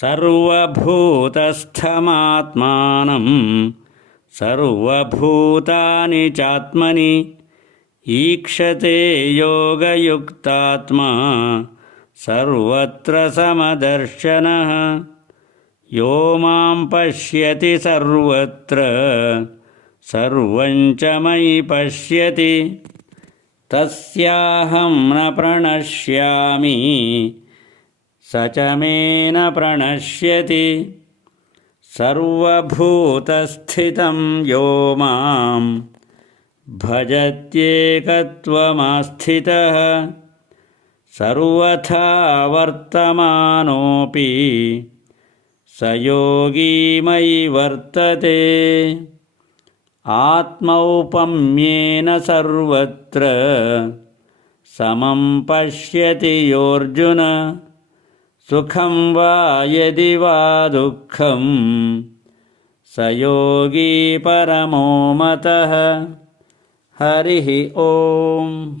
सर्वभूतस्थमात्मानं सर्वभूतानि चात्मनि ईक्षते योगयुक्तात्मा सर्वत्र समदर्शनः। यो मां पश्यति सर्वत्र सर्वं च मयि पश्यति। तस्याहं न प्रणश्यामि स च मे न प्रणश्यति। सर्वभूतस्थितं यो मां भजत्येकत्वमास्थितः। सर्वथा वर्तमानोऽपि स योगी मयि वर्तते। आत्मौपम्येन सर्वत्र समं पश्यति योऽर्जुन सुखं वा यदि वा दुःखं? स योगी परमो मतः। हरिः ओम्